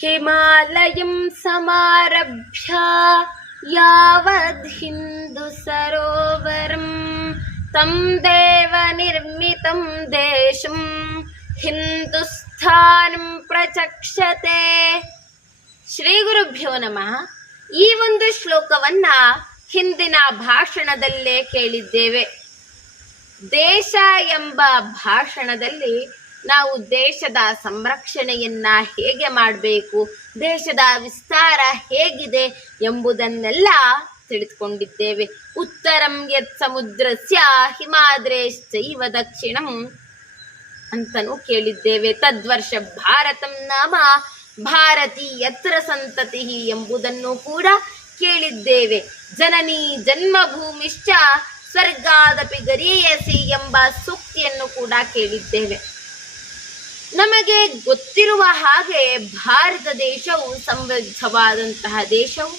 ಹಿಮಾಲಯಂ ಸಮಾರಭ್ಯ ಯಾವದ್ ಹಿಂದೂ ಸರೋವರಂ ತಂ ದೇವ ನಿರ್ಮಿತಂ ದೇಶಂ ಹಿಂದೂಸ್ಥಾನಂ ಪ್ರಚಕ್ಷತೆ. ಶ್ರೀ ಗುರುಭ್ಯೋ ನಮಃ. ಈ ಒಂದು ಶ್ಲೋಕವನ್ನ ಹಿಂದಿನ ಭಾಷಣದಲ್ಲೇ ಕೇಳಿದ್ದೇವೆ. ದೇಶ ಎಂಬ ಭಾಷಣದಲ್ಲಿ ನಾವು ದೇಶದ ಸಂರಕ್ಷಣೆಯನ್ನ ಹೇಗೆ ಮಾಡಬೇಕು, ದೇಶದ ವಿಸ್ತಾರ ಹೇಗಿದೆ ಎಂಬುದನ್ನೆಲ್ಲ ತಿಳಿದುಕೊಂಡಿದ್ದೇವೆ. ಉತ್ತರಂ ಯತ್ ಸಮುದ್ರಸ್ಯ ಹಿಮಾದ್ರೇಶ್ಚೈವ ದಕ್ಷಿಣಂ ಅಂತನೂ ಕೇಳಿದ್ದೇವೆ. ತದ್ವರ್ಷ ಭಾರತಂ ನಾಮ ಭಾರತಿ ಯತ್ರ ಸಂತತಿ ಎಂಬುದನ್ನು ಕೂಡ ಕೇಳಿದ್ದೇವೆ. ಜನನಿ ಜನ್ಮಭೂಮಿಶ್ಚ ಸ್ವರ್ಗಾದಪಿ ಗರೀಯಸಿ ಎಂಬ ಸೂಕ್ತಿಯನ್ನು ಕೂಡ ಕೇಳಿದ್ದೇವೆ. ನಮಗೆ ಗೊತ್ತಿರುವ ಹಾಗೆ ಭಾರತ ದೇಶವು ಸಮೃದ್ಧವಾದಂತಹ ದೇಶವು,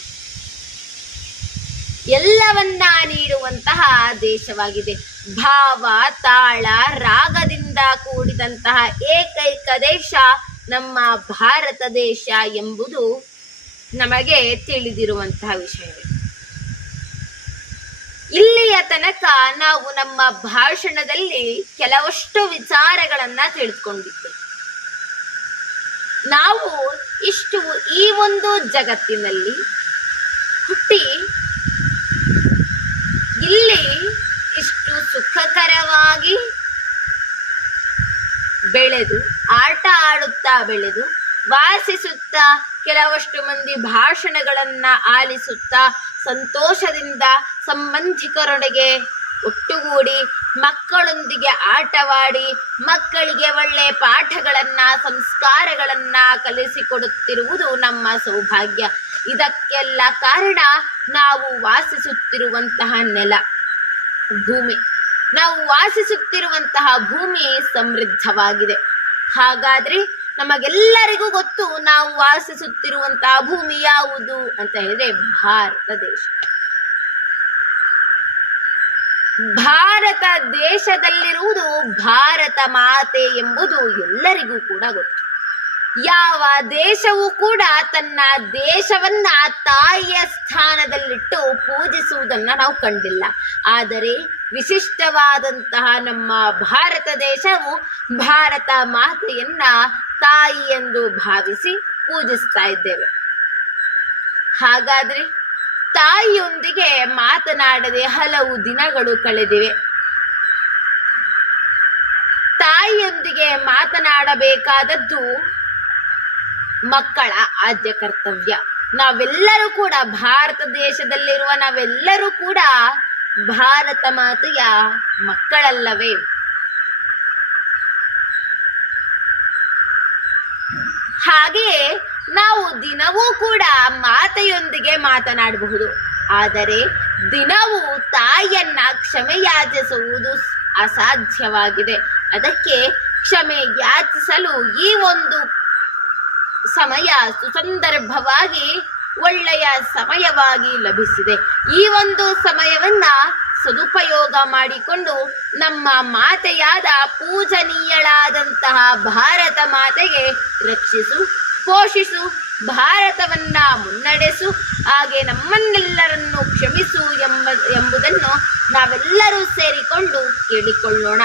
ಎಲ್ಲವನ್ನ ನೀಡುವಂತಹ ದೇಶವಾಗಿದೆ. ಭಾವ ತಾಳ ರಾಗದಿಂದ ಕೂಡಿದಂತಹ ಏಕೈಕ ದೇಶ ನಮ್ಮ ಭಾರತ ದೇಶ ಎಂಬುದು ನಮಗೆ ತಿಳಿದಿರುವಂತಹ ವಿಷಯವೇ. ಇಲ್ಲಿಯ ತನಕ ನಾವು ನಮ್ಮ ಭಾಷಣದಲ್ಲಿ ಕೆಲವಷ್ಟು ವಿಚಾರಗಳನ್ನ ತಿಳಿದುಕೊಂಡಿದ್ದೇವೆ. ನಾವು ಈ ಒಂದು ಜಗತ್ತಿನಲ್ಲಿ ಹುಟ್ಟಿ ಇಲ್ಲಿ ಇಷ್ಟು ಸುಖಕರವಾಗಿ ಬೆಳೆದು ಆಟ ಆಡುತ್ತಾ ಬೆಳೆದು ವಾಸಿಸುತ್ತಾ ಕೆಲವಷ್ಟು ಮಂದಿ ಭಾಷಣಗಳನ್ನ ಆಲಿಸುತ್ತಾ ಸಂತೋಷದಿಂದ ಸಂಬಂಧಿಕರೊಂದಿಗೆ ಒಟ್ಟುಗೂಡಿ ಮಕ್ಕಳೊಂದಿಗೆ ಆಟವಾಡಿ ಮಕ್ಕಳಿಗೆ ಒಳ್ಳೆ ಪಾಠಗಳನ್ನ ಸಂಸ್ಕಾರಗಳನ್ನ ಕಲಿಸಿಕೊಡುತ್ತಿರುವುದು ನಮ್ಮ ಸೌಭಾಗ್ಯ. ಇದಕ್ಕೆಲ್ಲ ಕಾರಣ ನಾವು ವಾಸಿಸುತ್ತಿರುವಂತಹ ನೆಲ, ಭೂಮಿ. ನಾವು ವಾಸಿಸುತ್ತಿರುವಂತಹ ಭೂಮಿ ಸಮೃದ್ಧವಾಗಿದೆ. ಹಾಗಾದ್ರೆ ನಮಗೆಲ್ಲರಿಗೂ ಗೊತ್ತು, ನಾವು ವಾಸಿಸುತ್ತಿರುವಂತಹ ಭೂಮಿ ಯಾವುದು ಅಂತ ಹೇಳಿದ್ರೆ ಭಾರತ ದೇಶ. ಭಾರತ ದೇಶದಲ್ಲಿರುವುದು ಭಾರತ ಮಾತೆ ಎಂಬುದು ಎಲ್ಲರಿಗೂ ಕೂಡ ಗೊತ್ತು. ಯಾವ ದೇಶವೂ ಕೂಡ ತನ್ನ ದೇಶವನ್ನ ತಾಯಿಯ ಸ್ಥಾನದಲ್ಲಿಟ್ಟು ಪೂಜಿಸುವುದನ್ನ ನಾವು ಕಂಡಿಲ್ಲ. ಆದರೆ ವಿಶಿಷ್ಟವಾದಂತಹ ನಮ್ಮ ಭಾರತ ದೇಶವು ಭಾರತ ಮಾತೆಯನ್ನ ತಾಯಿ ಎಂದು ಭಾವಿಸಿ ಪೂಜಿಸ್ತಾ ಇದ್ದೇವೆ. ಹಾಗಾದ್ರೆ ತಾಯಿಯೊಂದಿಗೆ ಮಾತನಾಡದೆ ಹಲವು ದಿನಗಳು ಕಳೆದಿವೆ. ತಾಯಿಯೊಂದಿಗೆ ಮಾತನಾಡಬೇಕಾದದ್ದು ಮಕ್ಕಳ ಆದ್ಯ ಕರ್ತವ್ಯ. ನಾವೆಲ್ಲರೂ ಕೂಡ ಭಾರತ ದೇಶದಲ್ಲಿರುವ ನಾವೆಲ್ಲರೂ ಕೂಡ ಭಾರತ ಮಾತೆಯ ಮಕ್ಕಳಲ್ಲವೇ? ಹಾಗೆಯೇ ನಾವು ದಿನವೂ ಕೂಡ ಮಾತೆಯೊಂದಿಗೆ ಮಾತನಾಡಬಹುದು. ಆದರೆ ದಿನವೂ ತಾಯಿಯನ್ನ ಕ್ಷಮೆ ಯಾಚಿಸುವುದು ಅಸಾಧ್ಯವಾಗಿದೆ. ಅದಕ್ಕೆ ಕ್ಷಮೆ ಯಾಚಿಸಲು ಈ ಒಂದು ಸಮಯ ಸುಸಂದರ್ಭವಾಗಿ ಒಳ್ಳೆಯ ಸಮಯವಾಗಿ ಲಭಿಸಿದೆ. ಈ ಒಂದು ಸಮಯವನ್ನ ಸದುಪಯೋಗ ಮಾಡಿಕೊಂಡು ನಮ್ಮ ಮಾತೆಯಾದ ಪೂಜನೀಯಳಾದಂತಹ ಭಾರತ ಮಾತೆಗೆ ರಕ್ಷಿಸು, ಪೋಷಿಸು, ಭಾರತವನ್ನ ಮುನ್ನಡೆಸು, ಹಾಗೆ ನಮ್ಮನ್ನೆಲ್ಲರನ್ನು ಕ್ಷಮಿಸು ಎಂಬುದನ್ನು ನಾವೆಲ್ಲರೂ ಸೇರಿಕೊಂಡು ಕೇಳಿಕೊಳ್ಳೋಣ.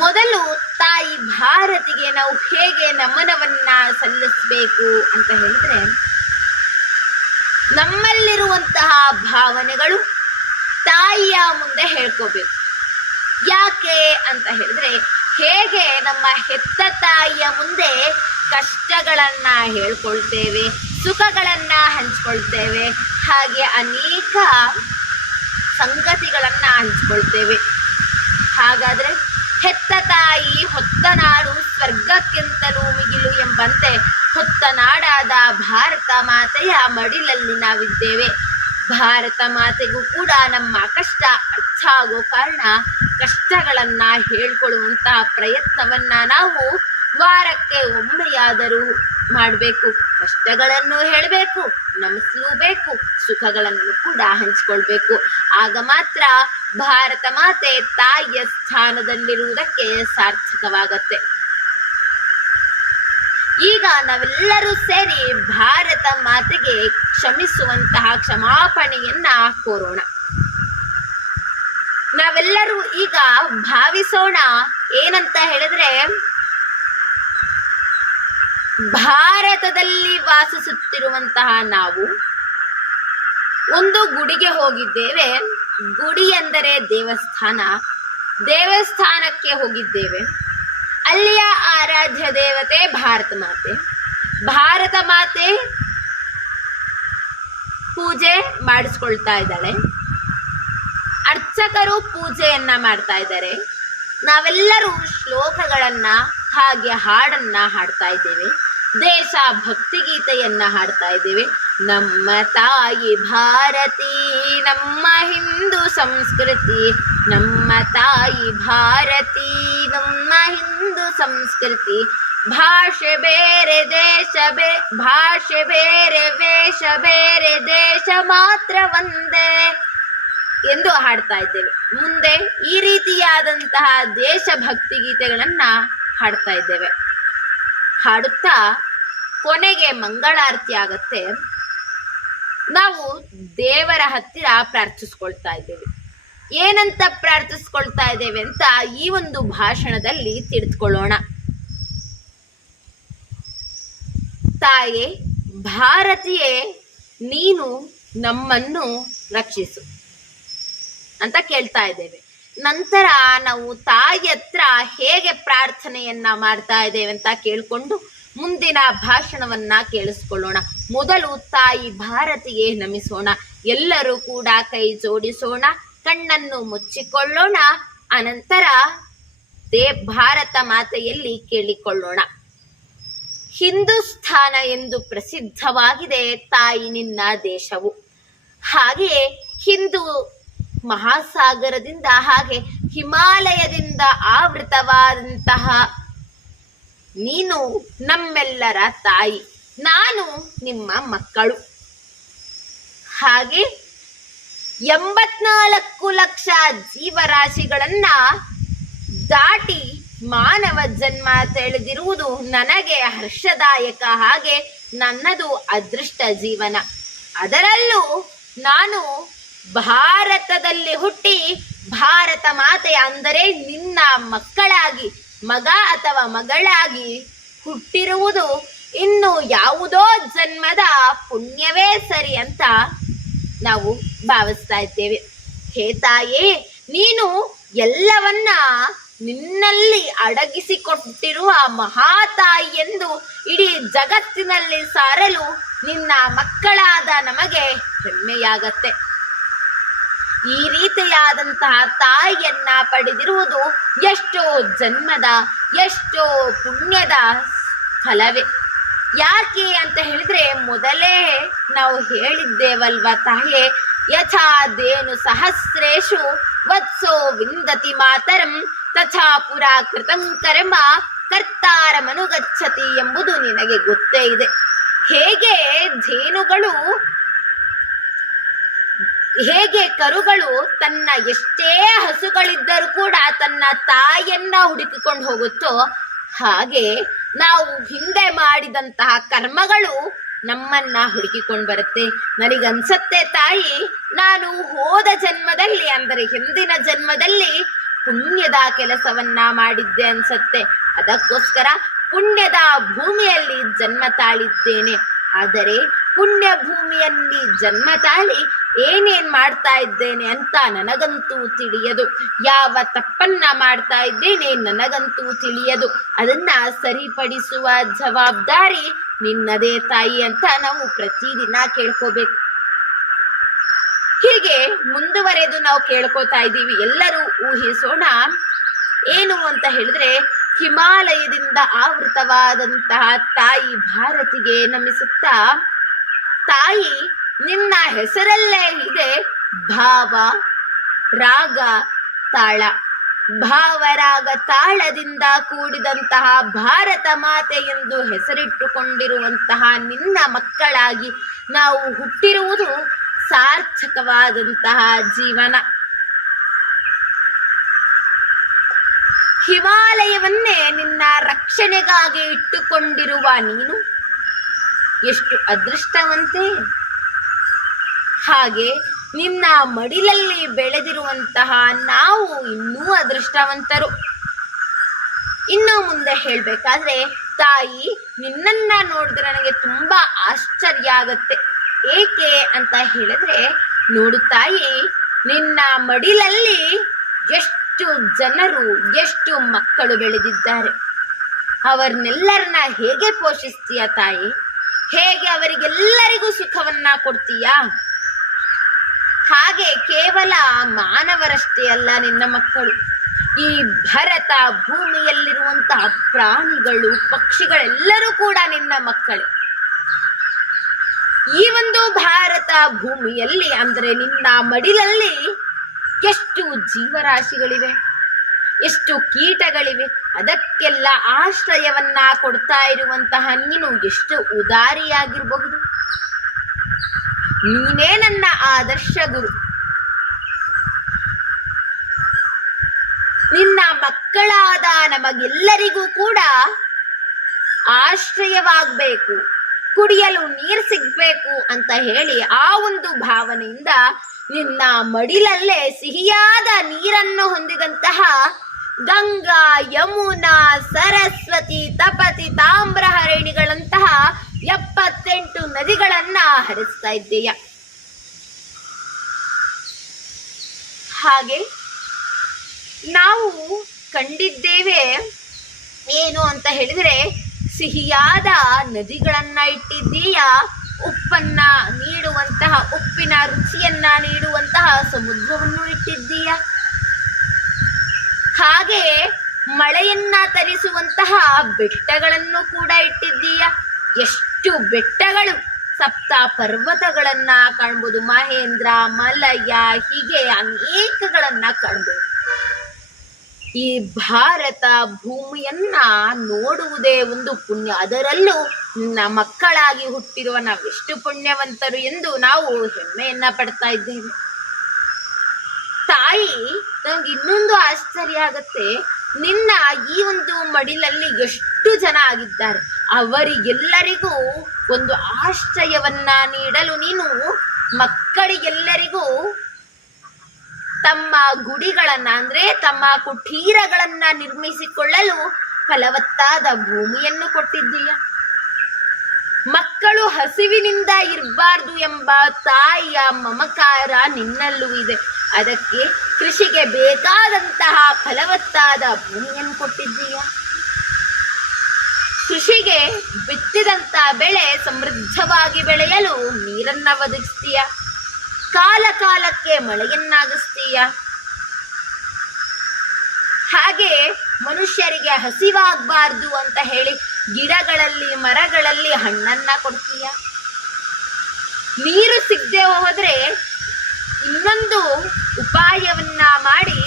ಮೊದಲು ತಾಯಿ ಭಾರತಿಗೆ ನಾವು ಹೇಗೆ ನಮನವನ್ನ ಸಲ್ಲಿಸಬೇಕು ಅಂತ ಹೇಳಿದ್ರೆ, ನಮ್ಮಲ್ಲಿರುವಂತಹ ಭಾವನೆಗಳು ತಾಯಿಯ ಮುಂದೆ ಹೇಳ್ಕೋಬೇಕು. ಯಾಕೆ ಅಂತ ಹೇಳಿದ್ರೆ, ಹೇಗೆ ನಮ್ಮ ಹೆತ್ತ ತಾಯಿಯ ಮುಂದೆ ಕಷ್ಟಗಳನ್ನ ಹೇಳ್ಕೊಳ್ತೇವೆ, ಸುಖಗಳನ್ನ ಹಂಚ್ಕೊಳ್ತೇವೆ, ಹಾಗೆ ಅನೇಕ ಸಂಗತಿಗಳನ್ನ ಹಂಚ್ಕೊಳ್ತೇವೆ. ಹಾಗಾದ್ರೆ ಹೆತ್ತ ತಾಯಿ ಹೊತ್ತ ನಾಡು ಸ್ವರ್ಗಕ್ಕಿಂತಲೂ ಮಿಗಿಲು ಎಂಬಂತೆ ಹೊತ್ತ ನಾಡಾದ ಭಾರತ ಮಾತೆಯ ಮಡಿಲಲ್ಲಿ ನಾವಿದ್ದೇವೆ. ಭಾರತ ಮಾತೆಗೂ ಕೂಡ ನಮ್ಮ ಕಷ್ಟ ಅರ್ಥ ಆಗೋ ಕಾರಣ ಕಷ್ಟಗಳನ್ನ ಹೇಳ್ಕೊಳ್ಳುವಂತಹ ಪ್ರಯತ್ನವನ್ನ ನಾವು ವಾರಕ್ಕೆ ಒಮ್ಮೆಯಾದರೂ ಮಾಡಬೇಕು. ಕಷ್ಟಗಳನ್ನು ಹೇಳಬೇಕು, ನಮಿಸಲೂಬೇಕು, ಸುಖಗಳನ್ನು ಕೂಡ ಹಂಚಿಕೊಳ್ಬೇಕು. ಆಗ ಮಾತ್ರ ಭಾರತ ಮಾತೆ ತಾಯಿಯ ಸ್ಥಾನದಲ್ಲಿರುವುದಕ್ಕೆ ಸಾರ್ಥಕವಾಗತ್ತೆ. ಈಗ ನಾವೆಲ್ಲರೂ ಸೇರಿ ಭಾರತ ಮಾತೆಗೆ ಕ್ಷಮಿಸುವಂತಹ ಕ್ಷಮಾಪಣೆಯನ್ನ ಕೋರೋಣ. ನಾವೆಲ್ಲರೂ ಈಗ ಭಾವಿಸೋಣ ಏನಂತ ಹೇಳಿದ್ರೆ, ಭಾರತದಲ್ಲಿ ವಾಸಿಸುತ್ತಿರುವಂತಹ ನಾವು ಒಂದು ಗುಡಿಗೆ ಹೋಗಿದ್ದೇವೆ. ಗುಡಿ ಎಂದರೆ ದೇವಸ್ಥಾನ. ದೇವಸ್ಥಾನಕ್ಕೆ ಹೋಗಿದ್ದೇವೆ. ಅಲ್ಲಿಯ ಆರಾಧ್ಯ ದೇವತೆ ಭಾರತ ಮಾತೆ. ಭಾರತ ಮಾತೆ ಪೂಜೆ ಮಾಡಿಸ್ಕೊಳ್ತಾ ಇದ್ದಾಳೆ. ಅರ್ಚಕರು ಪೂಜೆಯನ್ನ ಮಾಡ್ತಾ ಇದ್ದಾರೆ. ನಾವೆಲ್ಲರೂ ಶ್ಲೋಕಗಳನ್ನ ಹಾಗೆ ಹಾಡನ್ನ ಹಾಡ್ತಾ ಇದ್ದೇವೆ. ದೇಶ ಭಕ್ತಿ ಗೀತೆಯನ್ನ ಹಾಡ್ತಾ ಇದ್ದೇವೆ. ನಮ್ಮ ತಾಯಿ ಭಾರತಿ, ನಮ್ಮ ಹಿಂದೂ ಸಂಸ್ಕೃತಿ, ನಮ್ಮ ತಾಯಿ ಭಾರತಿ, ನಮ್ಮ ಹಿಂದೂ ಸಂಸ್ಕೃತಿ. ಭಾಷೆ ಬೇರೆ ಭಾಷೆ ಬೇರೆ, ವೇಷ ಬೇರೆ, ದೇಶ ಮಾತ್ರ ಒಂದೇ ಎಂದು ಹಾಡ್ತಾ ಇದ್ದೇವೆ. ಮುಂದೆ ಈ ರೀತಿಯಾದಂತಹ ದೇಶಭಕ್ತಿ ಗೀತೆಗಳನ್ನ ಹಾಡ್ತಾ ಇದ್ದೇವೆ. ಹಾಡುತ್ತಾ ಕೊನೆಗೆ ಮಂಗಳಾರತಿ ಆಗತ್ತೆ. ನಾವು ದೇವರ ಹತ್ತಿರ ಪ್ರಾರ್ಥಿಸ್ಕೊಳ್ತಾ ಇದ್ದೇವೆ. ಏನಂತ ಪ್ರಾರ್ಥಿಸ್ಕೊಳ್ತಾ ಇದ್ದೇವೆ ಅಂತ ಈ ಒಂದು ಭಾಷಣದಲ್ಲಿ ತಿಳಿದುಕೊಳ್ಳೋಣ. ತಾಯೇ ಭಾರತೀಯೇ, ನೀನು ನಮ್ಮನ್ನು ರಕ್ಷಿಸು ಅಂತ ಕೇಳ್ತಾ ಇದ್ದೇವೆ. ನಂತರ ನಾವು ತಾಯಿ ಹತ್ರ ಹೇಗೆ ಪ್ರಾರ್ಥನೆಯನ್ನ ಮಾಡ್ತಾ ಇದ್ದೇವೆ ಅಂತ ಕೇಳಿಕೊಂಡು ಮುಂದಿನ ಭಾಷಣವನ್ನ ಕೇಳಿಸ್ಕೊಳ್ಳೋಣ. ಮೊದಲು ತಾಯಿ ಭಾರತಿಗೆ ನಮಿಸೋಣ. ಎಲ್ಲರೂ ಕೂಡ ಕೈ ಜೋಡಿಸೋಣ, ಕಣ್ಣನ್ನು ಮುಚ್ಚಿಕೊಳ್ಳೋಣ. ಅನಂತರ ಭಾರತ ಮಾತೆಯಲ್ಲಿ ಕೇಳಿಕೊಳ್ಳೋಣ. ಹಿಂದೂಸ್ಥಾನ ಎಂದು ಪ್ರಸಿದ್ಧವಾಗಿದೆ ತಾಯಿ ನಿನ್ನ ದೇಶವು. ಹಾಗೆಯೇ ಹಿಂದೂ ಮಹಾಸಾಗರದಿಂದ ಹಾಗೆ ಹಿಮಾಲಯದಿಂದ ಆವೃತವಾದಂತಹ ನೀನು ನಮ್ಮೆಲ್ಲರ ತಾಯಿ. ನಾನು ನಿಮ್ಮ ಮಕ್ಕಳು. ಹಾಗೆ 84 ಲಕ್ಷ ಜೀವರಾಶಿಗಳನ್ನ ದಾಟಿ ಮಾನವ ಜನ್ಮ ತಿಳಿದಿರುವುದು ನನಗೆ ಹರ್ಷದಾಯಕ. ಹಾಗೆ ನನ್ನದು ಅದೃಷ್ಟ ಜೀವನ. ಅದರಲ್ಲೂ ನಾನು ಭಾರತದಲ್ಲಿ ಹುಟ್ಟಿ ಭಾರತ ಮಾತೆ ಅಂದರೆ ನಿನ್ನ ಮಕ್ಕಳಾಗಿ, ಮಗ ಅಥವಾ ಮಗಳಾಗಿ ಹುಟ್ಟಿರುವುದು ಇನ್ನು ಯಾವುದೋ ಜನ್ಮದ ಪುಣ್ಯವೇ ಸರಿ ಅಂತ ನಾವು ಭಾವಿಸ್ತಾ ಇದ್ದೇವೆ. ಹೇ ತಾಯೇ, ನೀನು ಎಲ್ಲವನ್ನ ನಿನ್ನಲ್ಲಿ ಅಡಗಿಸಿಕೊಟ್ಟಿರುವ ಮಹಾತಾಯಿ ಎಂದು ಇಡೀ ಜಗತ್ತಿನಲ್ಲಿ ಸಾರಲು ನಿನ್ನ ಮಕ್ಕಳಾದ ನಮಗೆ ಹೆಮ್ಮೆಯಾಗತ್ತೆ. ಈ ರೀತಿಯಾದಂತಹ ತಾಯಿಯನ್ನ ಪಡೆದಿರುವುದು ಎಷ್ಟೋ ಜನ್ಮದ, ಎಷ್ಟೋ ಪುಣ್ಯದ ಫಲವೇ. ಯಾಕೆ ಅಂತ ಹೇಳಿದ್ರೆ, ಮೊದಲೇ ನಾವು ಹೇಳಿದ್ದೇವಲ್ವಾ ತಾಯೇ, ಯಥಾದೇನು ಸಹಸ್ರೇಶು ವತ್ಸೋ ವಿಂದತಿ ಮಾತರಂ ತಥಾ ಪುರಾ ಕೃತಂ ಕರ್ಮ ಕರ್ತಾರಮನುಗಚ್ಚತಿ ಎಂಬುದು ನಿನಗೆ ಗೊತ್ತೇ ಇದೆ. ಹೇಗೆ ಕರುಗಳು ತನ್ನ ಎಷ್ಟೇ ಹಸುಗಳಿದ್ದರೂ ಕೂಡ ತನ್ನ ತಾಯಿಯನ್ನ ಹುಡುಕಿಕೊಂಡು ಹೋಗುತ್ತೋ, ಹಾಗೆ ನಾವು ಹಿಂದೆ ಮಾಡಿದಂತಹ ಕರ್ಮಗಳು ನಮ್ಮನ್ನ ಹುಡುಕಿಕೊಂಡು ಬರುತ್ತೆ. ನನಗನ್ಸತ್ತೆ ತಾಯಿ, ನಾನು ಹೋದ ಜನ್ಮದಲ್ಲಿ ಅಂದರೆ ಹಿಂದಿನ ಜನ್ಮದಲ್ಲಿ ಪುಣ್ಯದ ಕೆಲಸವನ್ನ ಮಾಡಿದ್ದೆ ಅನ್ಸತ್ತೆ. ಅದಕ್ಕೋಸ್ಕರ ಪುಣ್ಯದ ಭೂಮಿಯಲ್ಲಿ ಜನ್ಮ ತಾಳಿದ್ದೇನೆ. ಆದರೆ ಪುಣ್ಯ ಭೂಮಿಯಲ್ಲಿ ಜನ್ಮ ತಾಳಿ ಏನೇನ್ ಮಾಡ್ತಾ ಇದ್ದೇನೆ ಅಂತ ನನಗಂತೂ ತಿಳಿಯದು. ಯಾವ ತಪ್ಪನ್ನ ಮಾಡ್ತಾ ಇದ್ದೇನೆ ನನಗಂತೂ ತಿಳಿಯದು. ಅದನ್ನ ಸರಿಪಡಿಸುವ ಜವಾಬ್ದಾರಿ ನಿನ್ನದೇ ತಾಯಿ ಅಂತ ನಾವು ಪ್ರತಿದಿನ ಕೇಳ್ಕೋಬೇಕು. ಹೀಗೆ ಮುಂದುವರೆದು ನಾವು ಕೇಳ್ಕೋತಾ ಇದ್ದೀವಿ. ಎಲ್ಲರೂ ಊಹಿಸೋಣ ಏನು ಅಂತ ಹೇಳಿದ್ರೆ, ಹಿಮಾಲಯದಿಂದ ಆವೃತವಾದಂತಹ ತಾಯಿ ಭಾರತಿಗೆ ನಮಿಸುತ್ತಾ, ತಾಯಿ ನಿನ್ನ ಹೆಸರಲ್ಲೇ ಇದೆ ಭಾವ ರಾಗ ತಾಳ. ಭಾವರಾಗ ತಾಳದಿಂದ ಕೂಡಿದಂತಹ ಭಾರತ ಮಾತೆ ಎಂದು ಹೆಸರಿಟ್ಟುಕೊಂಡಿರುವಂತಹ ನಿನ್ನ ಮಕ್ಕಳಾಗಿ ನಾವು ಹುಟ್ಟಿರುವುದು ಸಾರ್ಥಕವಾದಂತಹ ಜೀವನ. ಹಿಮಾಲಯವನ್ನೇ ನಿನ್ನ ರಕ್ಷಣೆಗಾಗಿ ಇಟ್ಟುಕೊಂಡಿರುವ ನೀನು ಎಷ್ಟು ಅದೃಷ್ಟವಂತೆ. ಹಾಗೆ ನಿನ್ನ ಮಡಿಲಲ್ಲಿ ಬೆಳೆದಿರುವಂತಹ ನಾವು ಇನ್ನೂ ಅದೃಷ್ಟವಂತರು. ಇನ್ನು ಮುಂದೆ ಹೇಳಬೇಕಾದ್ರೆ ತಾಯಿ, ನಿನ್ನನ್ನ ನೋಡಿದ್ರೆ ನನಗೆ ತುಂಬಾ ಆಶ್ಚರ್ಯ ಆಗತ್ತೆ. ಏಕೆ ಅಂತ ಹೇಳಿದ್ರೆ, ನೋಡು ತಾಯಿ, ನಿನ್ನ ಮಡಿಲಲ್ಲಿ ಎಷ್ಟು ಜನರು, ಎಷ್ಟು ಮಕ್ಕಳು ಬೆಳೆದಿದ್ದಾರೆ. ಅವರನ್ನೆಲ್ಲರನ್ನ ಹೇಗೆ ಪೋಷಿಸ್ತೀಯ ತಾಯಿ? ಹೇಗೆ ಅವರಿಗೆಲ್ಲರಿಗೂ ಸುಖವನ್ನ ಕೊಡ್ತೀಯಾ? ಹಾಗೆ ಕೇವಲ ಮಾನವರಷ್ಟೇ ಅಲ್ಲ ನಿನ್ನ ಮಕ್ಕಳು, ಈ ಭರತ ಭೂಮಿಯಲ್ಲಿರುವಂತಹ ಪ್ರಾಣಿಗಳು, ಪಕ್ಷಿಗಳೆಲ್ಲರೂ ಕೂಡ ನಿನ್ನ ಮಕ್ಕಳು. ಈ ಒಂದು ಭಾರತ ಭೂಮಿಯಲ್ಲಿ ಅಂದ್ರೆ ನಿನ್ನ ಮಡಿಲಲ್ಲಿ ಎಷ್ಟು ಜೀವರಾಶಿಗಳಿವೆ, ಎಷ್ಟು ಕೀಟಗಳಿವೆ. ಅದಕ್ಕೆಲ್ಲ ಆಶ್ರಯವನ್ನ ಕೊಡ್ತಾ ಇರುವಂತಹ ನೀನು ಎಷ್ಟು ಉದಾರಿಯಾಗಿರಬಹುದು. ನೀನೇ ನನ್ನ ಆದರ್ಶ ಗುರು. ನಿನ್ನ ಮಕ್ಕಳಾದ ನಮಗೆಲ್ಲರಿಗೂ ಕೂಡ ಆಶ್ರಯವಾಗಬೇಕು, ಕುಡಿಯಲು ನೀರು ಸಿಗ್ಬೇಕು ಅಂತ ಹೇಳಿ ಆ ಒಂದು ಭಾವನೆಯಿಂದ ನಿನ್ನ ಮಡಿಲಲ್ಲೇ ಸಿಹಿಯಾದ ನೀರನ್ನು ಹೊಂದಿದಂತಹ ಗಂಗಾ, ಯಮುನಾ, ಸರಸ್ವತಿ, ತಪತಿ, ತಾಮ್ರಹರಣಿಗಳಂತಹ 78 ನದಿಗಳನ್ನ ಹರಿಸ್ತಾ ಇದ್ದೀಯ. ಹಾಗೆ ನಾವು ಕಂಡಿದ್ದೇವೆ ಏನು ಅಂತ ಹೇಳಿದ್ರೆ, ಸಿಹಿಯಾದ ನದಿಗಳನ್ನ ಇಟ್ಟಿದ್ದೀಯ, ಉಪ್ಪನ್ನ ನೀಡುವಂತಹ, ಉಪ್ಪಿನ ರುಚಿಯನ್ನ ನೀಡುವಂತಹ ಸಮುದ್ರವನ್ನು ಇಟ್ಟಿದ್ದೀಯ. ಹಾಗೆ ಮಳೆಯನ್ನ ತರಿಸುವಂತಹ ಬೆಟ್ಟಗಳನ್ನು ಕೂಡ ಇಟ್ಟಿದ್ದೀಯ. ಎಷ್ಟು ಬೆಟ್ಟಗಳು, ಸಪ್ತ ಪರ್ವತಗಳನ್ನ ಕಾಣ್ಬೋದು, ಮಹೇಂದ್ರ, ಮಲಯ, ಹೀಗೆ ಅನೇಕಗಳನ್ನ ಕಾಣ್ಬೋದು. ಈ ಭಾರತ ಭೂಮಿಯನ್ನ ನೋಡುವುದೇ ಒಂದು ಪುಣ್ಯ. ಅದರಲ್ಲೂ ನನ್ನ ಮಕ್ಕಳಾಗಿ ಹುಟ್ಟಿರುವ ನಾವೆಷ್ಟು ಪುಣ್ಯವಂತರು ಎಂದು ನಾವು ಹೆಮ್ಮೆಯನ್ನ ಪಡ್ತಾ ಇದ್ದೇವೆ. ತಾಯಿ, ನಮ್ಗೆ ಇನ್ನೊಂದು ಆಶ್ಚರ್ಯ ಆಗತ್ತೆ, ನಿನ್ನ ಈ ಒಂದು ಮಡಿಲಲ್ಲಿ ಎಷ್ಟು ಜನ ಆಗಿದ್ದಾರೆ, ಅವರಿಗೆಲ್ಲರಿಗೂ ಒಂದು ಆಶ್ರಯವನ್ನ ನೀಡಲು ನೀನು ಮಕ್ಕಳಿಗೆಲ್ಲರಿಗೂ ತಮ್ಮ ಗುಡಿಗಳನ್ನ ಅಂದ್ರೆ ತಮ್ಮ ಕುಟೀರಗಳನ್ನ ನಿರ್ಮಿಸಿಕೊಳ್ಳಲು ಫಲವತ್ತಾದ ಭೂಮಿಯನ್ನು ಕೊಟ್ಟಿದ್ದೀಯ. ಮಕ್ಕಳು ಹಸಿವಿನಿಂದ ಇರಬಾರ್ದು ಎಂಬ ತಾಯಿಯ ಮಮಕಾರ ನಿನ್ನಲ್ಲೂ ಇದೆ. ಅದಕ್ಕೆ ಕೃಷಿಗೆ ಬೇಕಾದಂತಹ ಫಲವತ್ತಾದ ಭೂಮಿಯನ್ನು ಕೊಟ್ಟಿದ್ದೀಯ. ಕೃಷಿಗೆ ಬಿತ್ತಿದಂತ ಬೆಳೆ ಸಮೃದ್ಧವಾಗಿ ಬೆಳೆಯಲು ನೀರನ್ನ ಒದಗಿಸ್ತೀಯ. ಕಾಲ ಕಾಲಕ್ಕೆ ಮಳೆಯನ್ನಾಗಿಸ್ತೀಯ. ಹಾಗೆ ಮನುಷ್ಯರಿಗೆ ಹಸಿವಾಗಬಾರ್ದು ಅಂತ ಹೇಳಿ ಗಿಡಗಳಲ್ಲಿ, ಮರಗಳಲ್ಲಿ ಹಣ್ಣನ್ನ ಕೊಡ್ತೀಯ. ನೀರು ಸಿಗದೆ ಹೋದ್ರೆ ಇನ್ನೊಂದು ಉಪಾಯವನ್ನ ಮಾಡಿ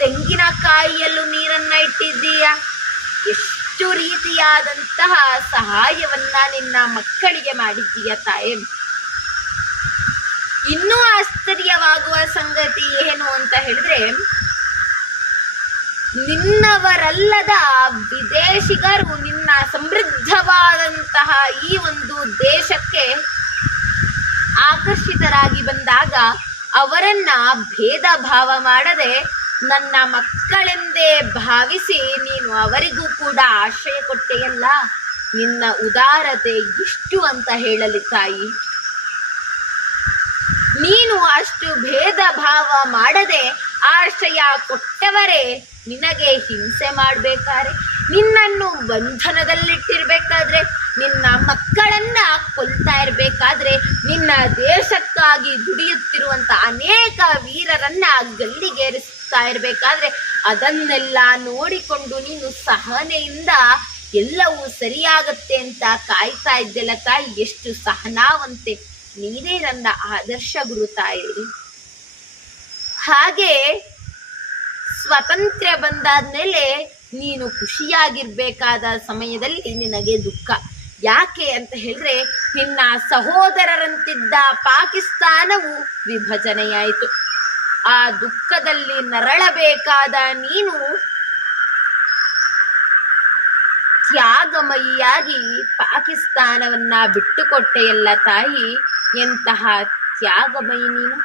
ತೆಂಗಿನಕಾಯಿಯಲ್ಲೂ ನೀರನ್ನ ಇಟ್ಟಿದ್ದೀಯ. ಎಷ್ಟು ರೀತಿಯಾದಂತಹ ಸಹಾಯವನ್ನ ನಿನ್ನ ಮಕ್ಕಳಿಗೆ ಮಾಡಿದ್ದೀಯ ತಾಯಿ. ಇನ್ನೂ ಆಶ್ಚರ್ಯವಾಗುವ ಸಂಗತಿ ಏನು ಅಂತ ಹೇಳಿದ್ರೆ, ನಿನ್ನವರಲ್ಲದ ವಿದೇಶಿಗರು ನಿನ್ನ ಸಮೃದ್ಧವಾದಂತಹ ಈ ಒಂದು ದೇಶಕ್ಕೆ ಆಕರ್ಷಿತರಾಗಿ ಬಂದಾಗ ಅವರನ್ನ ಭೇದ ಭಾವ ಮಾಡದೆ ನನ್ನ ಮಕ್ಕಳೆಂದೇ ಭಾವಿಸಿ ನೀನು ಅವರಿಗೂ ಕೂಡ ಆಶ್ರಯ ಕೊಟ್ಟೆಯಲ್ಲ. ನಿನ್ನ ಉದಾರತೆ ಎಷ್ಟು ಅಂತ ಹೇಳಲಿ ತಾಯಿ. ನೀನು ಅಷ್ಟು ಭೇದ ಭಾವ ಮಾಡದೆ ಆಶ್ರಯ ಕೊಟ್ಟವರೇ ನಿನಗೆ ಹಿಂಸೆ ಮಾಡಬೇಕಾದ್ರೆ, ನಿನ್ನನ್ನು ಬಂಧನದಲ್ಲಿಟ್ಟಿರ್ಬೇಕಾದ್ರೆ, ನಿನ್ನ ಮಕ್ಕಳನ್ನ ಕೊಲ್ತಾ ಇರಬೇಕಾದ್ರೆ, ನಿನ್ನ ದೇಶಕ್ಕಾಗಿ ದುಡಿಯುತ್ತಿರುವಂತ ಅನೇಕ ವೀರರನ್ನ ಗಲ್ಲಿಗೇರಿಸ್ತಾ ಇರಬೇಕಾದ್ರೆ, ಅದನ್ನೆಲ್ಲ ನೋಡಿಕೊಂಡು ನೀನು ಸಹನೆಯಿಂದ ಎಲ್ಲವೂ ಸರಿಯಾಗತ್ತೆ ಅಂತ ಕಾಯ್ತಾ ಇದ್ದೆಲ್ಲ ತಾಯಿ. ಎಷ್ಟು ಸಹನಾವಂತೆ, ನೀನೇ ನನ್ನ ಆದರ್ಶ ಗುರು ತಾಯಿ. ಹಾಗೆ ಸ್ವಾತಂತ್ರ್ಯ ಬಂದಾದ್ಮೇಲೆ ನೀನು ಖುಷಿಯಾಗಿರ್ಬೇಕಾದ ಸಮಯದಲ್ಲಿ ನಿನಗೆ ದುಃಖ. ಯಾಕೆ ಅಂತ ಹೇಳಿದ್ರೆ, ನಿನ್ನ ಸಹೋದರರಂತಿದ್ದ ಪಾಕಿಸ್ತಾನವು ವಿಭಜನೆಯಾಯಿತು. ಆ ದುಃಖದಲ್ಲಿ ನರಳಬೇಕಾದ ನೀನು ತ್ಯಾಗಮಯಿಯಾಗಿ ಪಾಕಿಸ್ತಾನವನ್ನ ಬಿಟ್ಟುಕೊಟ್ಟೆಯಲ್ಲ ತಾಯಿ, ಎಂತಹ ತ್ಯಾಗಮಯಿ ನೀನು.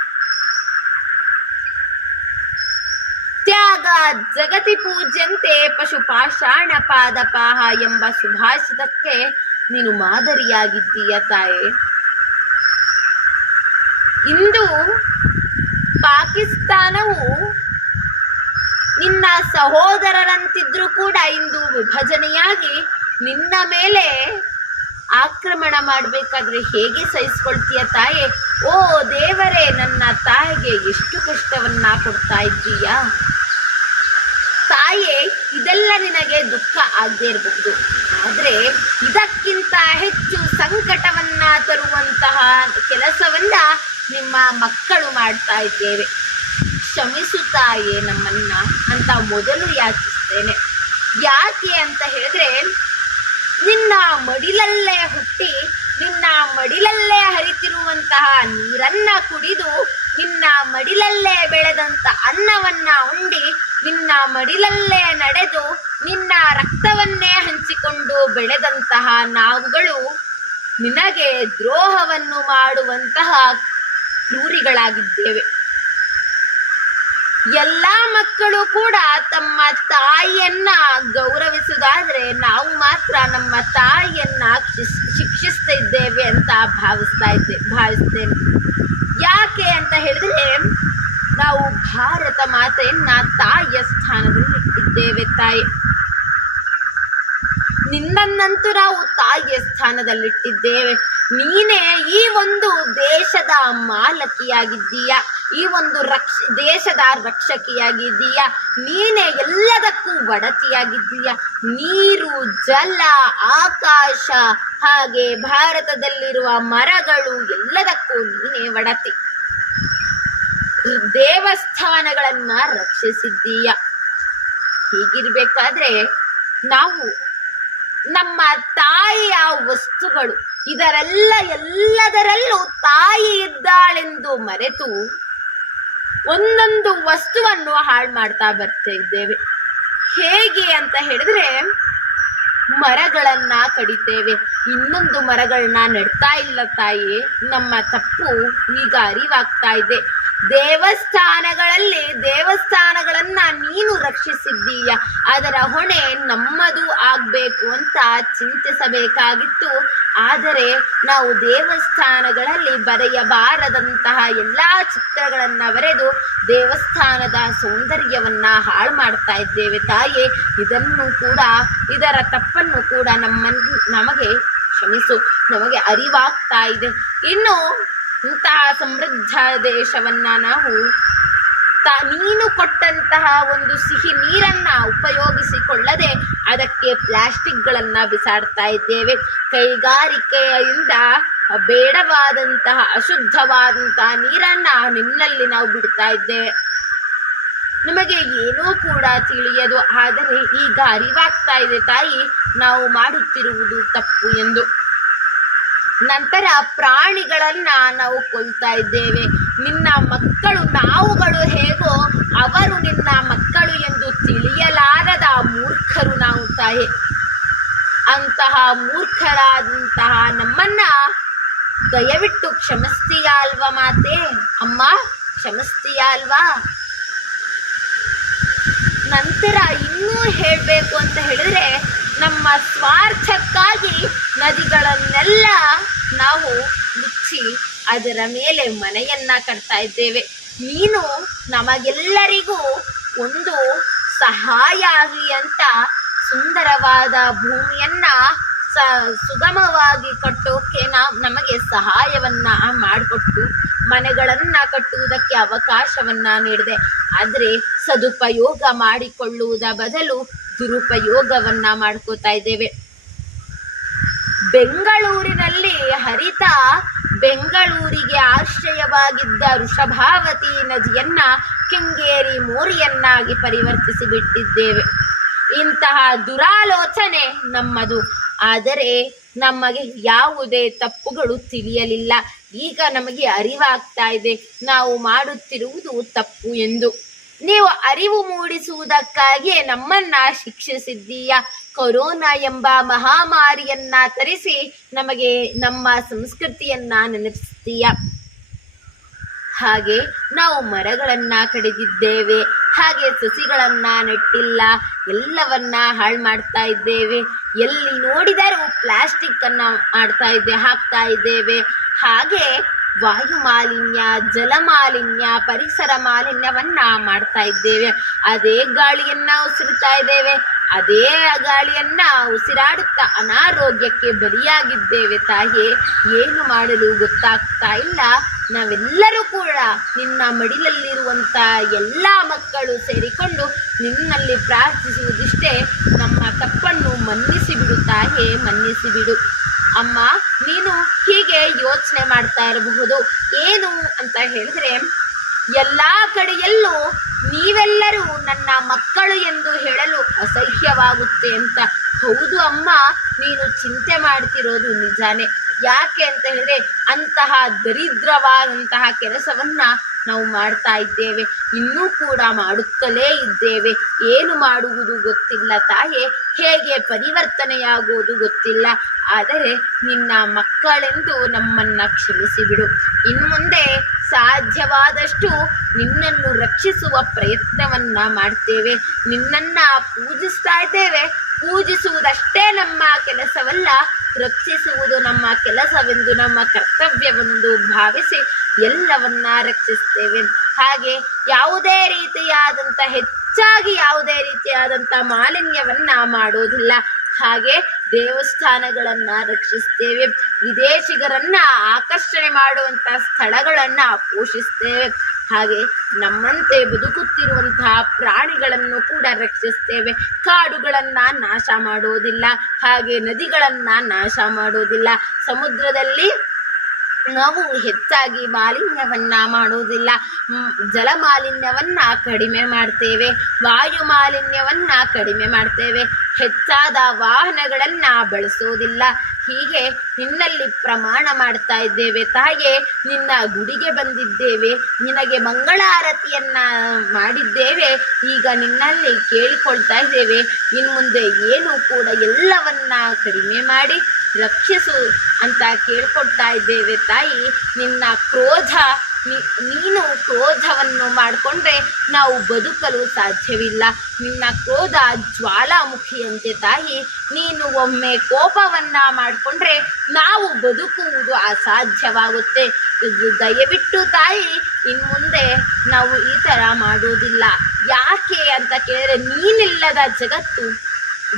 ತ್ಯಾಗ ಜಗತಿ ಪೂಜ್ಯಂತೆ ಪಶು ಪಾಷಾಣ ಪಾದಪಾಹ ಎಂಬ ಸುಭಾಷಿತಕ್ಕೆ ನೀನು ಮಾದರಿಯಾಗಿದ್ದೀಯ ತಾಯಿ. ಇಂದು ಪಾಕಿಸ್ತಾನವು ನಿನ್ನ ಸಹೋದರರಂತಿದ್ರೂ ಕೂಡ ಇಂದು ವಿಭಜನೆಯಾಗಿ ನಿನ್ನ ಮೇಲೆ ಆಕ್ರಮಣ ಮಾಡಬೇಕಾದ್ರೆ ಹೇಗೆ ಸಹಿಸ್ಕೊಳ್ತೀಯ ತಾಯೇ? ಓ ದೇವರೇ, ನನ್ನ ತಾಯಿಗೆ ಎಷ್ಟು ಕಷ್ಟವನ್ನ ಕೊಡ್ತಾ ಇದ್ದೀಯ ತಾಯೇ. ಇದೆಲ್ಲ ನಿನಗೆ ದುಃಖ ಆಗದೆ ಇರಬಹುದು, ಆದರೆ ಇದಕ್ಕಿಂತ ಹೆಚ್ಚು ಸಂಕಟವನ್ನ ತರುವಂತಹ ಕೆಲಸವನ್ನ ನಿಮ್ಮ ಮಕ್ಕಳು ಮಾಡ್ತಾ ಇದ್ದೇವೆ. ಕ್ಷಮಿಸು ತಾಯೇ ನಮ್ಮನ್ನ ಅಂತ ಮೊದಲು ಯಾಚಿಸ್ತೇನೆ. ಯಾಕೆ ಅಂತ ಹೇಳಿದ್ರೆ, ನಿನ್ನ ಮಡಿಲಲ್ಲೇ ಹುಟ್ಟಿ ನಿನ್ನ ಮಡಿಲಲ್ಲೇ ಹರಿತಿರುವಂತಹ ನೀರನ್ನ ಕುಡಿದು ನಿನ್ನ ಮಡಿಲಲ್ಲೇ ಬೆಳೆದಂತ ಅನ್ನವನ್ನ ಉಂಡಿ ನಿನ್ನ ಮಡಿಲಲ್ಲೇ ನಡೆದು ನಿನ್ನ ರಕ್ತವನ್ನೇ ಹಂಚಿಕೊಂಡು ಬೆಳೆದಂತಹ ನಾವುಗಳು ನಿನಗೆ ದ್ರೋಹವನ್ನು ಮಾಡುವಂತಹ ಕ್ರೂರಿಗಳಾಗಿದ್ದೇವೆ. ಎಲ್ಲ ಮಕ್ಕಳು ಕೂಡ ತಮ್ಮ ತಾಯಿಯನ್ನ ಗೌರವಿಸುವುದಾದ್ರೆ ನಾವು ಮಾತ್ರ ನಮ್ಮ ತಾಯಿಯನ್ನ ಶಿಕ್ಷಿಸ್ತಾ ಇದ್ದೇವೆ ಅಂತ ಭಾವಿಸ್ತೇನೆ. ಯಾಕೆ ಅಂತ ಹೇಳಿದ್ರೆ, ನಾವು ಭಾರತ ಮಾತೆಯನ್ನ ತಾಯಿಯ ಸ್ಥಾನದಲ್ಲಿ ಇಟ್ಟಿದ್ದೇವೆ ತಾಯಿ. ನಿನ್ನನ್ನಂತೂ ನಾವು ತಾಯಿಯ ಸ್ಥಾನದಲ್ಲಿಟ್ಟಿದ್ದೇವೆ. ನೀನೇ ಈ ಒಂದು ದೇಶದ ಮಾಲಕಿಯಾಗಿದ್ದೀಯ, ಈ ಒಂದು ದೇಶದ ರಕ್ಷಕಿಯಾಗಿದ್ದೀಯ, ನೀನೇ ಎಲ್ಲದಕ್ಕೂ ಒಡತಿಯಾಗಿದ್ದೀಯ. ನೀರು, ಜಲ, ಆಕಾಶ, ಹಾಗೆ ಭಾರತದಲ್ಲಿರುವ ಮರಗಳು ಎಲ್ಲದಕ್ಕೂ ನೀನೇ ಒಡತಿ. ದೇವಸ್ಥಾನಗಳನ್ನ ರಕ್ಷಿಸಿದ್ದೀಯ. ಹೀಗಿರ್ಬೇಕಾದ್ರೆ ನಾವು ನಮ್ಮ ತಾಯಿಯ ವಸ್ತುಗಳು ಎಲ್ಲದರಲ್ಲೂ ತಾಯಿ ಇದ್ದಾಳೆಂದು ಮರೆತು ಒಂದೊಂದು ವಸ್ತುವನ್ನು ಹಾಳು ಮಾಡ್ತಾ ಬರ್ತಾ ಇದ್ದೇವೆ. ಹೇಗೆ ಅಂತ ಹೇಳಿದ್ರೆ, ಮರಗಳನ್ನ ಕಡಿತೇವೆ, ಇನ್ನೊಂದು ಮರಗಳನ್ನ ನೆಡ್ತಾ ಇಲ್ಲ ತಾಯಿ. ನಮ್ಮ ತಪ್ಪು ಈಗ ಅರಿವಾಗ್ತಾ ಇದೆ. ದೇವಸ್ಥಾನಗಳನ್ನ ನೀನು ರಕ್ಷಿಸಿದ್ದೀಯ, ಅದರ ಹೊಣೆ ನಮ್ಮದು ಆಗ್ಬೇಕು ಅಂತ ಚಿಂತಿಸಬೇಕಾಗಿತ್ತು. ಆದರೆ ನಾವು ದೇವಸ್ಥಾನಗಳಲ್ಲಿ ಬರೆಯಬಾರದಂತಹ ಎಲ್ಲಾ ಚಿತ್ರಗಳನ್ನ ಬರೆದು ದೇವಸ್ಥಾನದ ಸೌಂದರ್ಯವನ್ನ ಹಾಳು ಮಾಡ್ತಾ ಇದ್ದೇವೆ ತಾಯೇ. ಇದರ ತಪ್ಪನ್ನು ಕೂಡ ನಮಗೆ ಕ್ಷಮಿಸು. ನಮಗೆ ಅರಿವಾಗ್ತಾ ಇದೆ. ಇನ್ನು ಇಂತಹ ಸಮೃದ್ಧ ದೇಶವನ್ನ ನಾವು ನೀನು ಕೊಟ್ಟಂತಹ ಒಂದು ಸಿಹಿ ನೀರನ್ನ ಉಪಯೋಗಿಸಿಕೊಳ್ಳದೆ ಅದಕ್ಕೆ ಪ್ಲಾಸ್ಟಿಕ್ಗಳನ್ನ ಬಿಸಾಡ್ತಾ ಇದ್ದೇವೆ. ಕೈಗಾರಿಕೆಯಿಂದ ಬೇಡವಾದಂತಹ ಅಶುದ್ಧವಾದಂತಹ ನೀರನ್ನ ನಿನ್ನಲ್ಲಿ ನಾವು ಬಿಡ್ತಾ ಇದ್ದೇವೆ. ನಮಗೆ ಏನೂ ಕೂಡ ತಿಳಿಯದು, ಆದರೆ ಈಗ ಅರಿವಾಗ್ತಾ ಇದೆ ತಾಯಿ, ನಾವು ಮಾಡುತ್ತಿರುವುದು ತಪ್ಪು ಎಂದು. ನಂತರ ಪ್ರಾಣಿಗಳನ್ನ ನಾವು ಕೊಲ್ತಾ ಇದ್ದೇವೆ. ನಿನ್ನ ಮಕ್ಕಳು ನಾವುಗಳು ಹೇಗೋ ಅವರು ನಿನ್ನ ಮಕ್ಕಳು ಎಂದು ತಿಳಿಯಲಾರದ ಮೂರ್ಖರು ನಾವು ತಾಯಿ. ಅಂತಹ ಮೂರ್ಖರಾದಂತಹ ನಮ್ಮನ್ನ ದಯವಿಟ್ಟು ಕ್ಷಮಿಸ್ತೀಯ ಅಲ್ವಾ ಮಾತೆ? ಅಮ್ಮ ಕ್ಷಮಿಸ್ತೀಯ ಅಲ್ವಾ? ನಂತರ ಇನ್ನೂ ಹೇಳಬೇಕು ಅಂತ ಹೇಳಿದ್ರೆ, ನಮ್ಮ ಸ್ವಾರ್ಥಕ್ಕಾಗಿ ನದಿಗಳನ್ನೆಲ್ಲ ನಾವು ಮುಚ್ಚಿ ಅದರ ಮೇಲೆ ಮನೆಯನ್ನ ಕಟ್ತಾ ಇದ್ದೇವೆ. ನೀನು ನಮಗೆಲ್ಲರಿಗೂ ಒಂದು ಸಹಾಯ ಆಗಲಿ ಅಂತ ಸುಂದರವಾದ ಭೂಮಿಯನ್ನ ಸುಗಮವಾಗಿ ಕಟ್ಟೋಕೆ ನಮಗೆ ಸಹಾಯವನ್ನ ಮಾಡಿಕೊಟ್ಟು ಮನೆಗಳನ್ನ ಕಟ್ಟುವುದಕ್ಕೆ ಅವಕಾಶವನ್ನ ನೀಡಿದೆ. ಆದರೆ ಸದುಪಯೋಗ ಮಾಡಿಕೊಳ್ಳುವುದ ಬದಲು ದುರುಪಯೋಗವನ್ನ ಮಾಡ್ಕೋತಾ ಇದ್ದೇವೆ. ಬೆಂಗಳೂರಿನಲ್ಲಿ ಬೆಂಗಳೂರಿಗೆ ಆಶ್ರಯವಾಗಿದ್ದ ವೃಷಭಾವತಿ ನದಿಯನ್ನ ಕೆಂಗೇರಿ ಮೋರಿಯನ್ನಾಗಿ ಪರಿವರ್ತಿಸಿ ಬಿಟ್ಟಿದ್ದೇವೆ. ಇಂತಹ ದುರಾಲೋಚನೆ ನಮ್ಮದು. ಆದರೆ ನಮಗೆ ಯಾವುದೇ ತಪ್ಪುಗಳು ತಿಳಿಯಲಿಲ್ಲ. ಈಗ ನಮಗೆ ಅರಿವಾಗ್ತಾ ಇದೆ ನಾವು ಮಾಡುತ್ತಿರುವುದು ತಪ್ಪು ಎಂದು. ನೀವು ಅರಿವು ಮೂಡಿಸುವುದಕ್ಕಾಗಿಯೇ ನಮ್ಮನ್ನ ಶಿಕ್ಷಿಸಿದ್ದೀಯ. ಕೊರೋನಾ ಎಂಬ ಮಹಾಮಾರಿಯನ್ನ ತರಿಸಿ ನಮಗೆ ನಮ್ಮ ಸಂಸ್ಕೃತಿಯನ್ನ ನೆನಪಿಸ್ತೀಯ. ಹಾಗೆ ನಾವು ಮರಗಳನ್ನ ಕಡಿದಿದ್ದೇವೆ, ಹಾಗೆ ಸಸಿಗಳನ್ನ ನೆಟ್ಟಿಲ್ಲ, ಎಲ್ಲವನ್ನ ಹಾಳು ಮಾಡ್ತಾ ಇದ್ದೇವೆ. ಎಲ್ಲಿ ನೋಡಿದರೂ ಪ್ಲಾಸ್ಟಿಕ್ ಅನ್ನ ಹಾಕ್ತಾ ಇದ್ದೇವೆ. ಹಾಗೆ ವಾಯು ಮಾಲಿನ್ಯ, ಜಲ ಮಾಲಿನ್ಯ, ಪರಿಸರ ಮಾಲಿನ್ಯವನ್ನ ಮಾಡ್ತಾ ಇದ್ದೇವೆ. ಅದೇ ಗಾಳಿಯನ್ನ ಉಸಿರುತ್ತಾ ಇದ್ದೇವೆ, ಅದೇ ಗಾಳಿಯನ್ನ ಉಸಿರಾಡುತ್ತಾ ಅನಾರೋಗ್ಯಕ್ಕೆ ಬಲಿಯಾಗಿದ್ದೇವೆ. ತಾಯಿ, ಏನು ಮಾಡಲು ಗೊತ್ತಾಗ್ತಾ ಇಲ್ಲ. ನಾವೆಲ್ಲರೂ ಕೂಡ ನಿನ್ನ ಮಡಿಲಲ್ಲಿರುವಂಥ ಎಲ್ಲ ಮಕ್ಕಳು ಸೇರಿಕೊಂಡು ನಿನ್ನಲ್ಲಿ ಪ್ರಾರ್ಥಿಸುವುದಿಷ್ಟೇ, ನಮ್ಮ ತಪ್ಪನ್ನು ಮನ್ನಿಸಿ ಬಿಡು ತಾಯೇ, ಮನ್ನಿಸಿ ಬಿಡು. ಅಮ್ಮ, ನೀನು ಹೀಗೆ ಯೋಚನೆ ಮಾಡ್ತಾ ಇರಬಹುದು, ಏನು ಅಂತ ಹೇಳಿದ್ರೆ, ಎಲ್ಲ ಕಡೆಯಲ್ಲೂ ನೀವೆಲ್ಲರೂ ನನ್ನ ಮಕ್ಕಳು ಎಂದು ಹೇಳಲು ಅಸಹ್ಯವಾಗುತ್ತೆ ಅಂತ. ಹೌದು ಅಮ್ಮ, ನೀನು ಚಿಂತೆ ಮಾಡ್ತಿರೋದು ನಿಜಾನೇ. ಯಾಕೆ ಅಂತ ಹೇಳಿದ್ರೆ, ಅಂತಹ ದರಿದ್ರವಾದಂತಹ ಕೆಲಸವನ್ನ ನಾವು ಮಾಡ್ತಾ ಇದ್ದೇವೆ, ಇನ್ನೂ ಕೂಡ ಮಾಡುತ್ತಲೇ ಇದ್ದೇವೆ. ಏನು ಮಾಡುವುದು ಗೊತ್ತಿಲ್ಲ ತಾಯೇ, ಹೇಗೆ ಪರಿವರ್ತನೆಯಾಗುವುದು ಗೊತ್ತಿಲ್ಲ. ಆದರೆ ನಿನ್ನ ಮಕ್ಕಳೆಂದು ನಮ್ಮನ್ನ ಕ್ಷಮಿಸಿಬಿಡು. ಇನ್ನು ಮುಂದೆ ಸಾಧ್ಯವಾದಷ್ಟು ನಿನ್ನನ್ನು ರಕ್ಷಿಸುವ ಪ್ರಯತ್ನವನ್ನ ಮಾಡ್ತೇವೆ. ನಿನ್ನನ್ನ ಪೂಜಿಸ್ತಾ ಇದ್ದೇವೆ. ಪೂಜಿಸುವುದಷ್ಟೇ ನಮ್ಮ ಕೆಲಸವಲ್ಲ, ರಕ್ಷಿಸುವುದು ನಮ್ಮ ಕೆಲಸವೆಂದು, ನಮ್ಮ ಕರ್ತವ್ಯವೆಂದು ಭಾವಿಸಿ ಎಲ್ಲವನ್ನ ರಕ್ಷಿಸ್ತೇವೆ. ಹಾಗೆ ಯಾವುದೇ ರೀತಿಯಾದಂಥ ಮಾಲಿನ್ಯವನ್ನ ಮಾಡೋದಿಲ್ಲ. ಹಾಗೆ ದೇವಸ್ಥಾನಗಳನ್ನ ರಕ್ಷಿಸ್ತೇವೆ. ವಿದೇಶಿಗರನ್ನ ಆಕರ್ಷಣೆ ಮಾಡುವಂಥ ಸ್ಥಳಗಳನ್ನ ಪೋಷಿಸ್ತೇವೆ. ಹಾಗೆ ನಮ್ಮಂತೆ ಬದುಕುತ್ತಿರುವಂತಹ ಪ್ರಾಣಿಗಳನ್ನು ಕೂಡ ರಕ್ಷಿಸ್ತೇವೆ. ಕಾಡುಗಳನ್ನ ನಾಶ ಮಾಡೋದಿಲ್ಲ, ಹಾಗೆ ನದಿಗಳನ್ನ ನಾಶ ಮಾಡೋದಿಲ್ಲ. ಸಮುದ್ರದಲ್ಲಿ ನಾವು ಹೆಚ್ಚಾಗಿ ಮಾಲಿನ್ಯವನ್ನ ಮಾಡೋದಿಲ್ಲ. ಜಲ ಮಾಲಿನ್ಯವನ್ನ ಕಡಿಮೆ ಮಾಡ್ತೇವೆ, ವಾಯು ಮಾಲಿನ್ಯವನ್ನ ಕಡಿಮೆ ಮಾಡ್ತೇವೆ, ಹೆಚ್ಚಾದ ವಾಹನಗಳನ್ನ ಬಳಸೋದಿಲ್ಲ. ಹೀಗೆ ನಿನ್ನಲ್ಲಿ ಪ್ರಮಾಣ ಮಾಡ್ತಾ ಇದ್ದೇವೆ ತಾಯೇ. ನಿನ್ನ ಗುಡಿಗೆ ಬಂದಿದ್ದೇವೆ, ನಿನಗೆ ಮಂಗಳಾರತಿಯನ್ನ ಮಾಡಿದ್ದೇವೆ. ಈಗ ನಿನ್ನಲ್ಲಿ ಕೇಳಿಕೊಳ್ತಾ ಇದ್ದೇವೆ, ಇನ್ನು ಮುಂದೆ ಏನು ಕೂಡ ಎಲ್ಲವನ್ನ ಕಡಿಮೆ ಮಾಡಿ ರಕ್ಷಿಸು ಅಂತ ಕೇಳ್ಕೊಳ್ತಾ ಇದ್ದೇವೆ ತಾಯಿ. ನಿನ್ನ ನೀನು ಕ್ರೋಧವನ್ನು ಮಾಡಿಕೊಂಡ್ರೆ ನಾವು ಬದುಕಲು ಸಾಧ್ಯವಿಲ್ಲ. ನಿನ್ನ ಕ್ರೋಧ ಜ್ವಾಲಾಮುಖಿಯಂತೆ ತಾಯಿ. ನೀನು ಒಮ್ಮೆ ಕೋಪವನ್ನ ಮಾಡಿಕೊಂಡ್ರೆ ನಾವು ಬದುಕುವುದು ಅಸಾಧ್ಯವಾಗುತ್ತೆ. ದಯವಿಟ್ಟು ತಾಯಿ, ಇನ್ನು ಮುಂದೆ ನಾವು ಈ ಥರ ಮಾಡೋದಿಲ್ಲ. ಯಾಕೆ ಅಂತ ಕೇಳಿದ್ರೆ, ನೀನಿಲ್ಲದ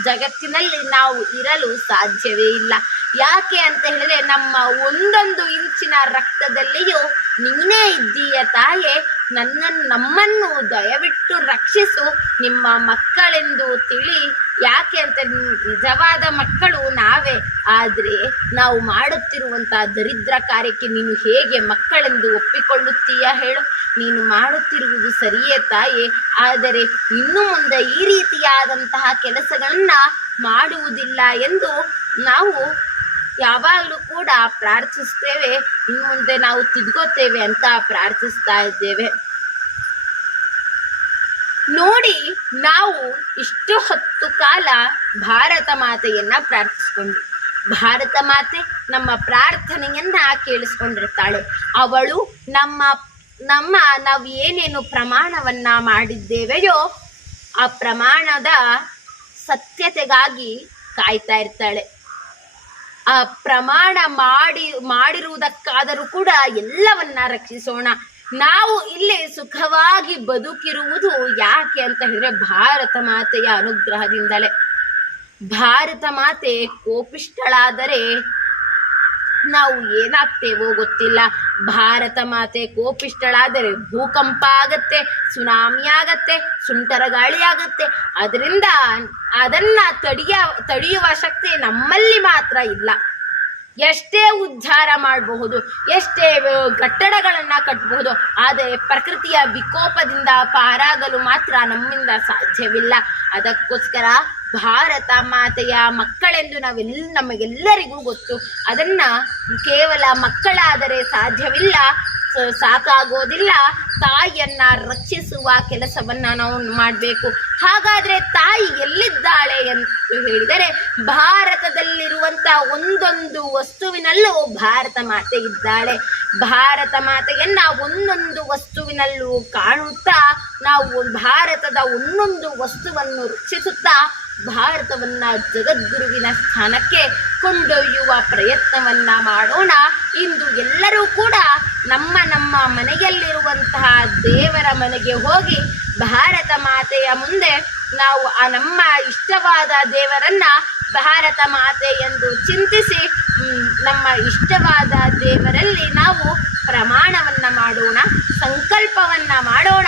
ಜಗತ್ತಿನಲ್ಲಿ ನಾವು ಇರಲು ಸಾಧ್ಯವೇ ಇಲ್ಲ. ಯಾಕೆ ಅಂತ ಹೇಳಿದ್ರೆ, ನಮ್ಮ ಒಂದೊಂದು ಇಂಚಿನ ರಕ್ತದಲ್ಲಿಯೂ ನೀನೇ ಇದ್ದೀಯ ತಾಯೇ. ನಮ್ಮನ್ನು ದಯವಿಟ್ಟು ರಕ್ಷಿಸು, ನಿಮ್ಮ ಮಕ್ಕಳೆಂದು ತಿಳಿ. ಯಾಕೆ ಅಂತ, ನಿಜವಾದ ಮಕ್ಕಳು ನಾವೇ. ಆದರೆ ನಾವು ಮಾಡುತ್ತಿರುವಂಥ ದರಿದ್ರ ಕಾರ್ಯಕ್ಕೆ ನೀನು ಹೇಗೆ ಮಕ್ಕಳೆಂದು ಒಪ್ಪಿಕೊಳ್ಳುತ್ತೀಯ ಹೇಳು? ನೀನು ಮಾಡುತ್ತಿರುವುದು ಸರಿಯೇ ತಾಯೇ, ಆದರೆ ಇನ್ನು ಮುಂದೆ ಈ ರೀತಿಯಾದಂತಹ ಕೆಲಸಗಳನ್ನ ಮಾಡುವುದಿಲ್ಲ ಎಂದು ನಾವು ಯಾವಾಗಲೂ ಕೂಡ ಪ್ರಾರ್ಥಿಸ್ತೇವೆ. ಇನ್ನು ಮುಂದೆ ನಾವು ತಿದ್ಕೋತೇವೆ ಅಂತ ಪ್ರಾರ್ಥಿಸ್ತಾ ಇದ್ದೇವೆ. ನೋಡಿ, ನಾವು ಇಷ್ಟು ಹೊತ್ತು ಕಾಲ ಭಾರತ ಮಾತೆಯನ್ನ ಪ್ರಾರ್ಥಿಸ್ಕೊಂಡ್ವಿ. ಭಾರತ ಮಾತೆ ನಮ್ಮ ಪ್ರಾರ್ಥನೆಯನ್ನ ಕೇಳಿಸ್ಕೊಂಡಿರ್ತಾಳೆ. ಅವಳು ನಾವು ಏನೇನು ಪ್ರಮಾಣವನ್ನ ಮಾಡಿದ್ದೇವೆಯೋ ಆ ಪ್ರಮಾಣದ ಸತ್ಯತೆಗಾಗಿ ಕಾಯ್ತಾ ಇರ್ತಾಳೆ. ಆ ಪ್ರಮಾಣ ಮಾಡಿರುವುದಕ್ಕಾದರೂ ಕೂಡ ಎಲ್ಲವನ್ನ ರಕ್ಷಿಸೋಣ. ನಾವು ಇಲ್ಲಿ ಸುಖವಾಗಿ ಬದುಕಿರುವುದು ಯಾಕೆ ಅಂತ ಹೇಳಿದ್ರೆ, ಭಾರತ ಮಾತೆಯ ಅನುಗ್ರಹದಿಂದಲೇ. ಭಾರತ ಮಾತೆ ಕೋಪಿಷ್ಠಳಾದರೆ ನಾವು ಏನಾಗ್ತೇವೋ ಗೊತ್ತಿಲ್ಲ. ಭಾರತ ಮಾತೆ ಕೋಪಿಷ್ಠಳಾದರೆ ಭೂಕಂಪ ಆಗತ್ತೆ, ಸುನಾಮಿ ಆಗತ್ತೆ, ಸುಂಟರ ಗಾಳಿ ಆಗತ್ತೆ. ಅದನ್ನ ತಡೆಯುವ ಶಕ್ತಿ ನಮ್ಮಲ್ಲಿ ಮಾತ್ರ ಇಲ್ಲ. ಎಷ್ಟೇ ಉದ್ಧಾರ ಮಾಡಬಹುದು, ಎಷ್ಟೇ ಕಟ್ಟಡಗಳನ್ನು ಕಟ್ಟಬಹುದು, ಆದರೆ ಪ್ರಕೃತಿಯ ವಿಕೋಪದಿಂದ ಪಾರಾಗಲು ಮಾತ್ರ ನಮ್ಮಿಂದ ಸಾಧ್ಯವಿಲ್ಲ. ಅದಕ್ಕೋಸ್ಕರ ಭಾರತ ಮಾತೆಯ ಮಕ್ಕಳೆಂದು ನಮಗೆಲ್ಲರಿಗೂ ಗೊತ್ತು. ಅದನ್ನ ಕೇವಲ ಮಕ್ಕಳಾದರೆ ಸಾಧ್ಯವಿಲ್ಲ, ಸಾಕಾಗೋದಿಲ್ಲ. ತಾಯಿಯನ್ನ ರಕ್ಷಿಸುವ ಕೆಲಸವನ್ನ ನಾವು ಮಾಡಬೇಕು. ಹಾಗಾದ್ರೆ ತಾಯಿ ಎಲ್ಲಿದ್ದಾಳೆ ಅಂತ ಹೇಳಿದರೆ, ಭಾರತದಲ್ಲಿರುವಂತ ಒಂದೊಂದು ವಸ್ತುವಿನಲ್ಲೂ ಭಾರತ ಮಾತೆ ಇದ್ದಾಳೆ. ಭಾರತ ಮಾತೆಯನ್ನ ಒಂದೊಂದು ವಸ್ತುವಿನಲ್ಲೂ ಕಾಣುತ್ತಾ ನಾವು ಭಾರತದ ಒಂದೊಂದು ವಸ್ತುವನ್ನು ರಕ್ಷಿಸುತ್ತಾ ಭಾರತವನ್ನ ಜಗದ್ಗುರುವಿನ ಸ್ಥಾನಕ್ಕೆ ಕೊಂಡೊಯ್ಯುವ ಪ್ರಯತ್ನವನ್ನ ಮಾಡೋಣ. ಇಂದು ಎಲ್ಲರೂ ಕೂಡ ನಮ್ಮ ನಮ್ಮ ಮನೆಯಲ್ಲಿರುವಂತಹ ದೇವರ ಮನೆಗೆ ಹೋಗಿ ಭಾರತ ಮಾತೆಯ ಮುಂದೆ ನಾವು ನಮ್ಮ ಇಷ್ಟವಾದ ದೇವರನ್ನ ಭಾರತ ಮಾತೆ ಎಂದು ಚಿಂತಿಸಿ ನಮ್ಮ ಇಷ್ಟವಾದ ದೇವರಲ್ಲಿ ನಾವು ಪ್ರಮಾಣವನ್ನ ಮಾಡೋಣ, ಸಂಕಲ್ಪವನ್ನ ಮಾಡೋಣ.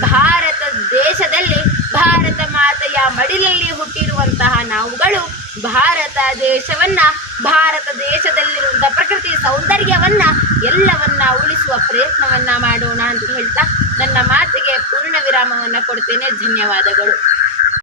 ಭಾರತ ದೇಶದಲ್ಲಿ ಭಾರತ ಮಾತೆಯ ಮಡಿಲಲ್ಲಿ ಹುಟ್ಟಿರುವಂತಹ ನಾವುಗಳು ಭಾರತ ದೇಶವನ್ನ, ಭಾರತ ದೇಶದಲ್ಲಿರುವಂತಹ ಪ್ರಕೃತಿ ಸೌಂದರ್ಯವನ್ನ ಎಲ್ಲವನ್ನ ಉಳಿಸುವ ಪ್ರಯತ್ನವನ್ನ ಮಾಡೋಣ ಅಂತ ಹೇಳ್ತಾ ನನ್ನ ಮಾತಿಗೆ ಪೂರ್ಣ ವಿರಾಮವನ್ನ ಕೊಡ್ತೇನೆ. ಧನ್ಯವಾದಗಳು.